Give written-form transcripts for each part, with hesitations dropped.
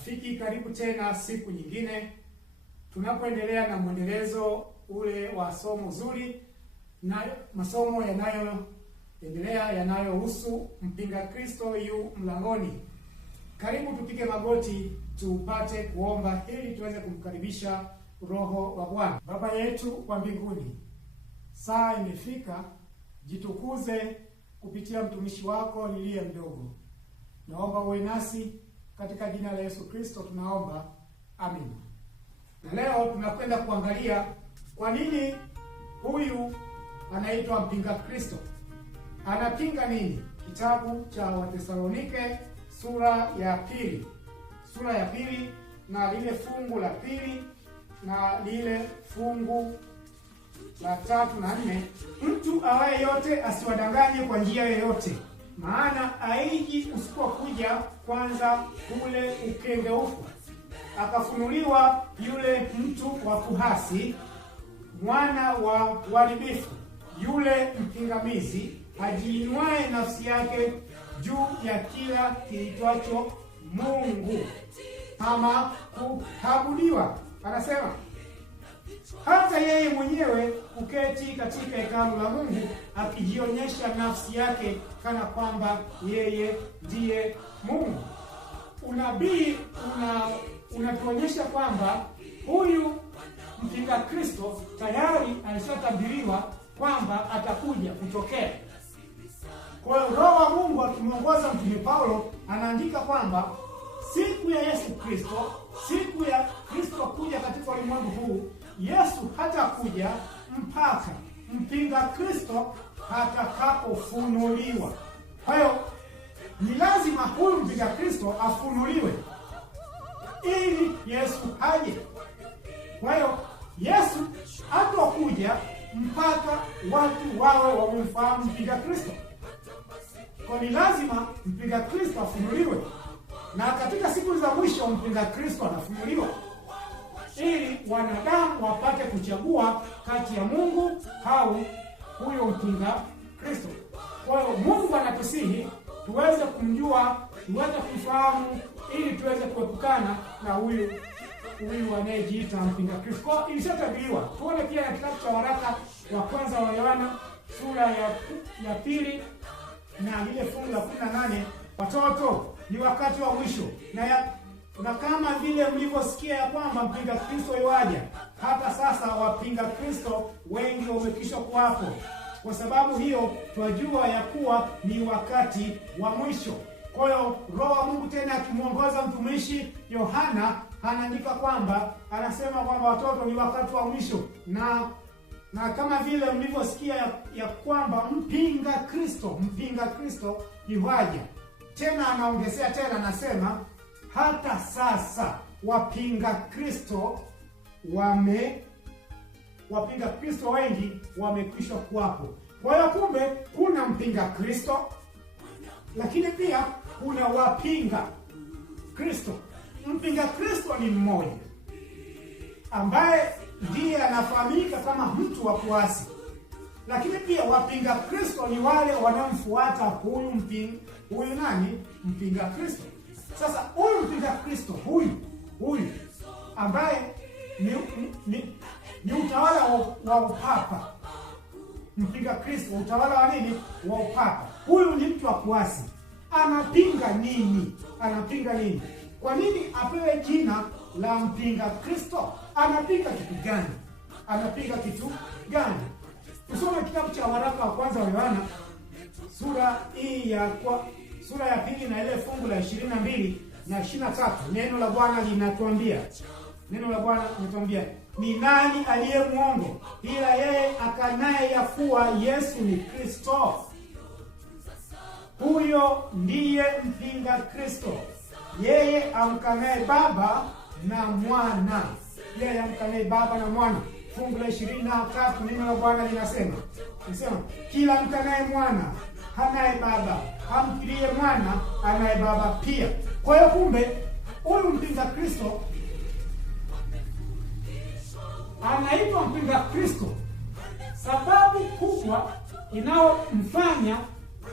Rafiki, karibu tena siku nyingine tunapoendelea na mwendelezo ule wa somo zuri na masomo yanayoendelea yanayohusu mpinga Kristo yu mlangoni. Karibu tupige magoti tupate kuomba ili tuweze kumkaribisha Roho wa Bwana. Baba yetu wa mbinguni, saa imefika, jitukuze kupitia mtumishi wako niliye mdogo. Naomba uwe nasi katika jina la Yesu Kristo tunaomba. Amen. Na leo tunakwenda kuangalia kwa nini huyu anaitwa mpinga Kristo. Anapinga nini? Kitabu cha Wathesalonike sura ya pili na lile fungu la pili na lile fungu la 3 na 4. Mtu awaye yote asiwadanganye kwa njia yoyote, maana aiji usipokuja kwanza ule ukengeufu, akafunuliwa yule mtu wa kuhasi, mwana wa uharibifu, yule mpingamizi, ajiinuaye nafsi yake juu ya kila kiitwacho Mungu ama kuabudiwa. Anasema hata yeye mwenyewe kuketi katika hekalu la Mungu, akijionyesha nafsi yake kana kwamba yeye ndiye Mungu. Unabii unatuonyesha kwamba huyu mpinga Kristo tayari alishatabiriwa kwamba atakuja kutokea. Kwa hiyo Roho wa Mungu akimwongoza Mtume Paulo anaandika kwamba siku ya Yesu Kristo, siku ya Kristo kuja katika ulimwengu huu, Yesu hatakuja mpaka mpinga Kristo hatakapofunuliwa. Kwa hiyo ni lazima huyu mpinga Kristo afunuliwe ili Yesu aje. Kwa hiyo Yesu hatakuja mpaka watu wawe wamemfahamu mpinga Kristo. Kwa ni lazima mpinga Kristo afunuliwe. Na katika siku za mwisho mpinga Kristo anafunuliwa ili wanadamu wapate kuchagua kati ya Mungu au huyo mpinga Kristo. Kwa hiyo Mungu anatusihi tuweze kumjua, tuweze kumfahamu ili tuweze kuepukana na huyu anayejiita mpinga Kristo. Kwa hiyo ilishatabiriwa. Tuone pia na kitabu cha waraka wa kwanza wa Yohana sura ya 2 na lile fungu la 18. Watoto, ni wakati wa mwisho, na kama vile mlivyosikia ya kwamba mpinga Kristo yuaja, hata sasa wapinga Kristo wengi wamekwisha kuwapo. Kwa sababu hiyo twajua ya kuwa ni wakati wa mwisho. Kwa hiyo Roho wa Mungu tena akimwongoza mtumishi Yohana anaandika kwamba, anasema kwamba watoto, ni wakati wa mwisho, na kama vile mlivyosikia ya kwamba mpinga Kristo yuaja. Tena anaongezea tena, anasema hata sasa wapinga Kristo wengi wamekwisha kuwapo. Kwa hiyo kumbe kuna mpinga Kristo, lakini pia kuna wapinga Kristo. Mpinga Kristo ni mmoja ambaye ndiye anafahamika kama mtu wa kuasi, lakini pia wapinga Kristo ni wale wanaomfuata huyu mpinga Kristo. Sasa huyu mpinga Kristo huyu ambaye ni utawala wa upapa. Mpinga Kristo utawala wa nini? Wa upapa. Huyu ni mtu wa kuasi. Anapinga nini? Kwa nini apewe jina la mpinga Kristo? Anapinga kitu gani? Tusome kitabu cha waraka wa kwanza wa Yohana sura ya 2 na ile fungu la 22 na 23. Neno la Bwana linatuambia, ni nani aliye mwongo ila yeye akanaye ya kuwa Yesu ni Kristo? Huyo ndiye mpinga Kristo, yeye amkanaye Baba na Mwana. Fungu la 23, neno la Bwana linasema kila mkanaye Mwana hanaye Baba, amkirie Mwana anaye Baba pia. Kwa hiyo kumbe huyu mpinga Kristo anaitwa mpinga Kristo. Sababu kubwa inayomfanya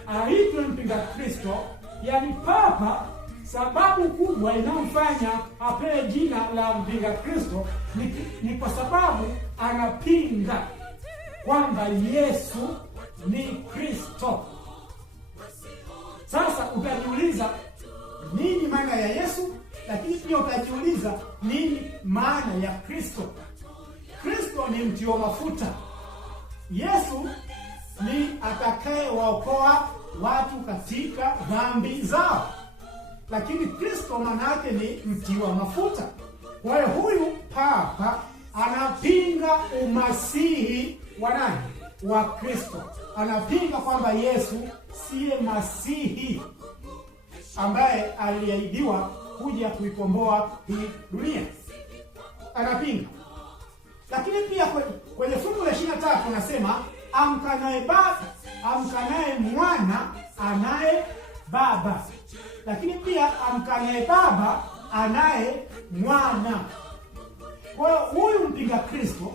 aitwe mpinga Kristo, yani papa sababu kubwa inayomfanya apewe jina la mpinga Kristo ni kwa sababu anapinga kwamba Yesu ni Kristo. Sasa utajiuliza nini maana ya Yesu, lakini pia utajiuliza nini maana ya Kristo. Kristo ni mtio mafuta. Yesu ni atakayewaokoa watu katika dhambi zao, lakini Kristo maana yake ni mtio mafuta. Kwa hiyo huyu papa anapinga umasihi wa nani? Wa Kristo. Anapinga kwamba Yesu siye masihi ambaye aliahidiwa kuja kuikomboa hii dunia. Anapinga. Lakini pia kwenye fungu la 23 anasema amkanaye baba, amkanaye mwana anaye baba. Lakini pia amkanaye baba anaye mwana. Kwa huyu mpinga Kristo,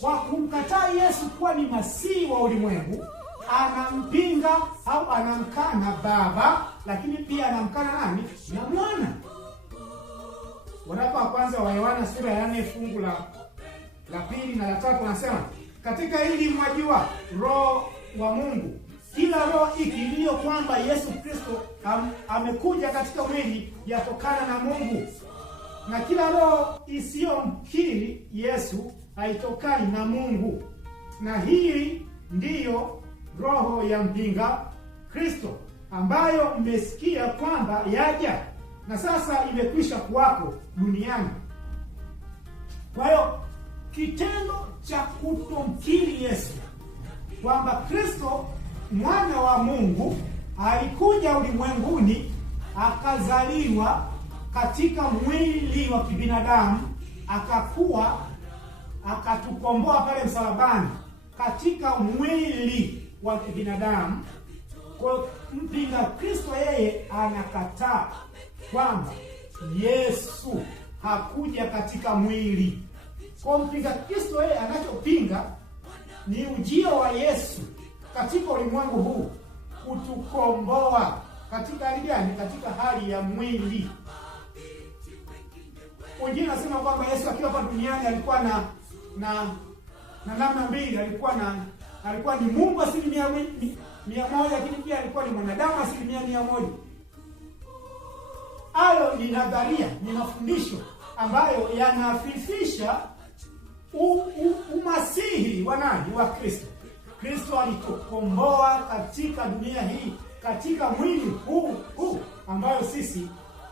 kwa kumkataa Yesu kuwa ni masihi wa ulimwengu, anampinga au anamkana Baba, lakini pia anamkana nani? Na Mwana. Waraka wa kwanza wa Yohana sura ya 4 fungu la 2 na la 3 anasema, katika hili mwajua roho wa Mungu, kila roho ikiliyo kwamba Yesu Kristo amekuja katika mwili yatokana na Mungu, na kila roho isiyomkiri Yesu haitokani na Mungu. Na hii ndiyo roho ya mpinga Kristo, ambayo mmesikia kwamba yaja na sasa imekwisha kuwako duniani. Kwa hiyo kitendo cha kutomkiri Yesu kwamba Kristo mwana wa Mungu alikuja ulimwenguni, akazaliwa katika mwili wa kibinadamu, akakuwa, akatukomboa pale msalabani katika mwili wa kibinadamu. Kwa mpinga Kristo, yeye anakataa kwamba Yesu hakuja katika mwili. Kwa mpinga Kristo, yeye anachopinga ni ujio wa Yesu katika ulimwengu huu kutukomboa katika hali gani? Katika hali ya mwili. Wengine nasema kwamba Yesu akiwa hapa duniani alikuwa na namna mbili. Alikuwa ni Mungu 100%, lakini pia alikuwa ni mwanadamu 100%. Hayo ni nadharia, ni mafundisho ambayo yanafifisha umasihi wa nani? Wa Kristo. Kristo alitukomboa katika dunia hii, katika mwili huu ambayo sisi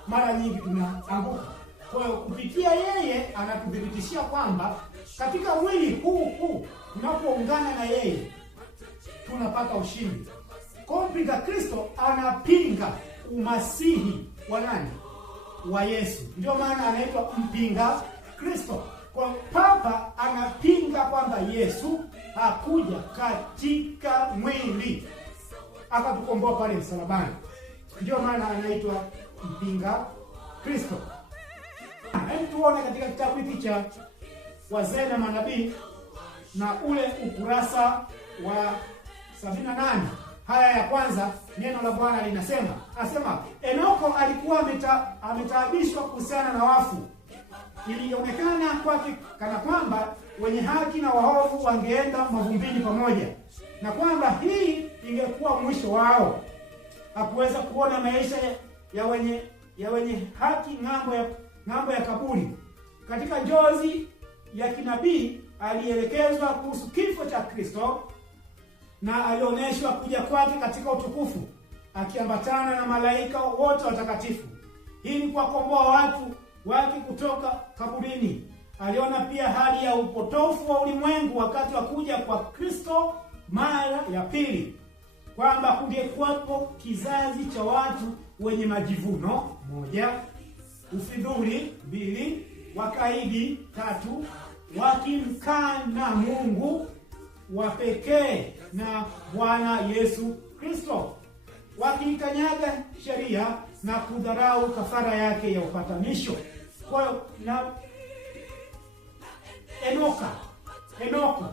mara nyingi tunaanguka. Kwa hiyo kupitia yeye anatuthibitishia kwamba katika mwili huu tunapoungana na yeye tunapata ushindi. Kwa mpinga Kristo anapinga umasihi wa nani? Wa Yesu. Ndio maana anaitwa mpinga Kristo. Kwa papa anapinga kwamba Yesu hakuja katika mwili akatukomboa pale msalabani. Ndio maana anaitwa mpinga Kristo. Hebu tuone katika kitabu hiki cha Wazee na Manabii na ule ukurasa wa 78. Haya ya kwanza, neno la Bwana linasema, Enoko alikuwa ametaabishwa kuhusiana na wafu. Ilionekana kwake kana kwamba wenye haki na waovu wangeenda mavumbini pamoja, na kwamba hii ingekuwa mwisho wao. Hakuweza kuona maisha ya wenye haki ng'ambo ya kaburi. Katika njozi ya kinabii alielekezwa kuhusu kifo cha Kristo, na alionyeshwa kuja kwake katika utukufu akiambatana na malaika wote watakatifu. Hii ni kuwakomboa watu wake kutoka kaburini. Aliona pia hali ya upotofu wa ulimwengu wakati wa kuja kwa Kristo mara ya pili, kwamba kungekuwapo kizazi cha watu wenye majivuno 1, ufidhuli 2, wakaidi 3, wakimkana Mungu wa pekee na Bwana Yesu Kristo, wakikanyaga sheria na kudharau kafara yake ya upatanisho. Kwa hiyo na Enoko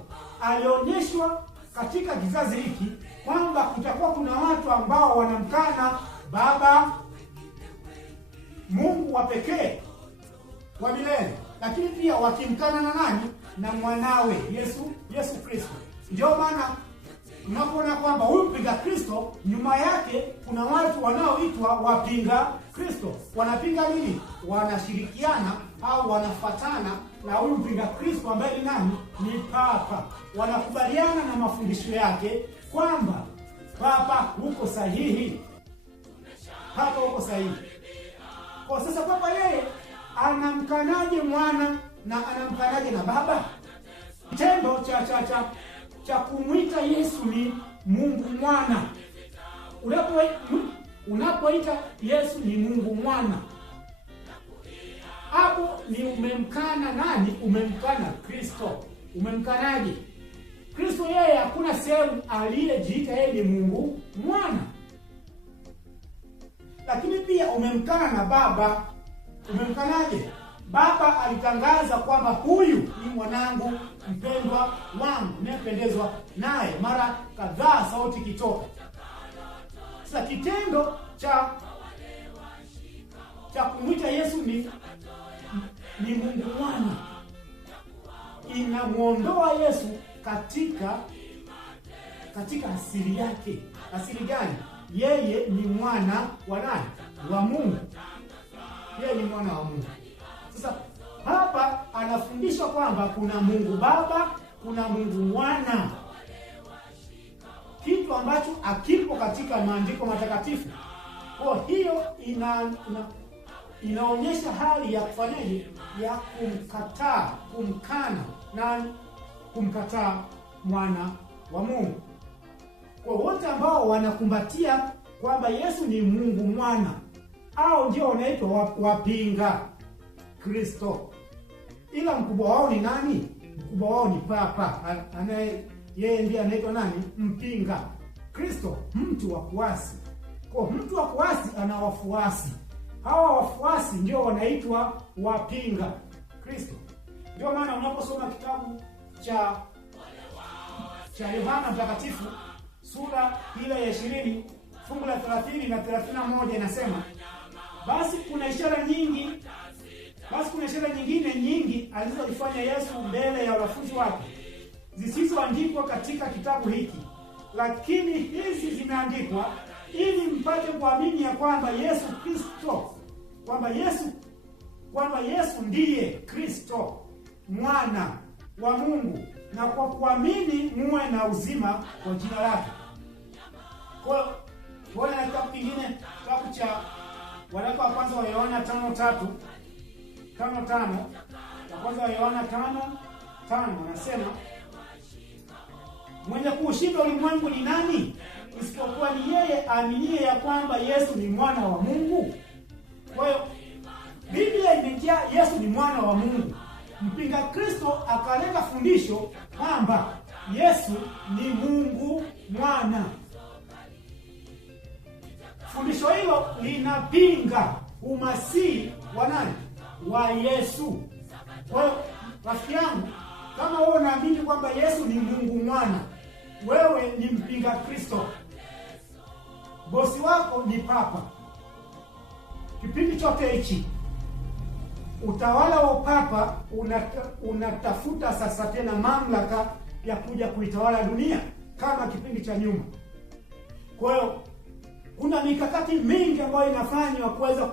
alionyeshwa katika kizazi hiki kwamba kutakuwa kuna watu ambao wanamkana Baba, Mungu wa pekee wa milele, lakini pia wakimkana na nani? Na mwanawe Yesu Kristo. Ndio maana unapoona kwamba huyu mpinga Kristo, nyuma yake kuna watu wanaoitwa wapinga Kristo. Wanapinga nini? Wanashirikiana au wanafatana na huyu mpinga Kristo ambaye ni nani? Ni Papa. Wanakubaliana na mafundisho yake kwamba Papa huko sahihi, Papa huko sahihi. Kwa sasa Papa yeye anamkanaje mwana na anamkanaje na Baba? Kitendo cha kumwita Yesu ni Mungu mwana. Unapoita Yesu ni Mungu mwana, hapo ni umemkana nani? Umemkana Kristo. Umemkanaje Kristo? Yeye hakuna sehemu aliyejiita yeye ni Mungu mwana. Lakini pia umemkana na Baba. Umemkanaje? Baba alitangaza kwamba huyu ni mwanangu mpendwa wangu ninayependezwa naye, mara kadhaa sauti kitoka. Sasa kitendo cha kumwita Yesu ni Mungu mwana inamuondoa Yesu katika asili yake. Asili gani? Yeye ni mwana wa nani? Wa Mungu. Yeye ni mwana wa Mungu. Sasa hapa anafundishwa kwamba kuna Mungu Baba, kuna Mungu Mwana, kitu ambacho hakipo katika maandiko matakatifu. Kwa hiyo inaonyesha hali ya kufanyaje? Ya kumkataa mwana wa Mungu. Kwa wote ambao wanakumbatia kwamba Yesu ni Mungu Mwana, au ndio wanaitwa wapinga Kristo. Ila mkubwa wao ni nani? Mkubwa wao ni Papa. Yeye ndiye anaitwa nani? Mpinga Kristo, mtu wa kuasi. Kwa mtu wa kuasi ana wafuasi. Hawa wafuasi ndio wanaitwa wapinga Kristo. Ndio maana unaposoma kitabu cha Yohana Mtakatifu sura ile ya 20 fungu la 30 na 31 inasema, basi kuna ishara nyingine nyingi alizozifanya Yesu mbele ya wanafunzi wake, zisizoandikwa katika kitabu hiki, lakini hizi zimeandikwa ili mpate kuamini ya kwamba Yesu ndiye Kristo mwana wa Mungu, na kwa kuamini muwe na uzima kwa jina lake. Kwa na kitabu kingine, kitabu cha waraka wa kwanza wa Yohana 5:5 ya kwanza wa Yohana 5:5 anasema, mwenye kuushinda ulimwengu ni nani? Isipokuwa ni yeye aaminie ya kwamba Yesu ni mwana wa Mungu. Kwa hiyo Biblia imejaa Yesu ni mwana wa Mungu. Mpinga Kristo akaleta fundisho kwamba Yesu ni Mungu mwana. Fundisho hilo linapinga umasihi wa nani? Wa Yesu. Kwa hiyo rafiki yangu, kama wewe unaamini kwamba Yesu ni Mungu mwana, wewe ni mpinga Kristo. Bosi wako ni Papa. Kipindi chote hichi utawala wa Papa unatafuta sasa tena mamlaka ya kuja kuitawala dunia kama kipindi cha nyuma. Kwa hiyo kuna mikakati mingi ambayo inafanywa kuweza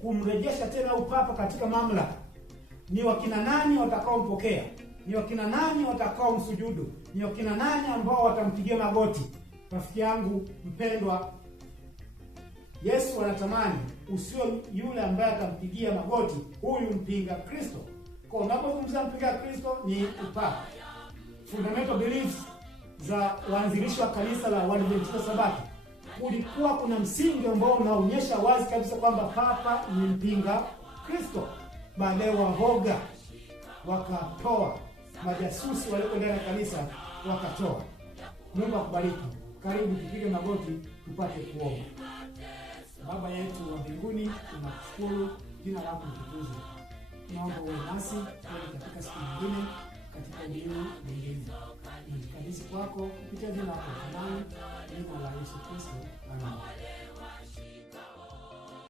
kumrejesha tena upapa katika mamlaka. Ni wakina nani watakaompokea? Ni wakina nani watakaomsujudu? Ni wakina nani ambao watampigia magoti? Rafiki yangu mpendwa, Yesu anatamani usio yule ambaye atampigia magoti huyu mpinga Kristo. Kwa unapozungumzia mpinga Kristo ni upapa. Fundamental beliefs za waanzilishi wa kanisa la Waadventista Sabato, kulikuwa kuna msingi ambao unaonyesha wazi kabisa kwamba Papa ni mpinga Kristo. Baadaye wahoga wakatoa, majasusi walioko ndani ya kanisa wakatoa. Mungu akubariki. Karibu tupige magoti tupate kuomba. Baba yetu wa mbinguni, tunakushukuru, jina lako litukuzwe. Tunaomba uwe nasi katika siku nyingine, katika elimu nyingine. Tunajikabidhi kwako kupitia jina lako la Yesu Kristo. Amen.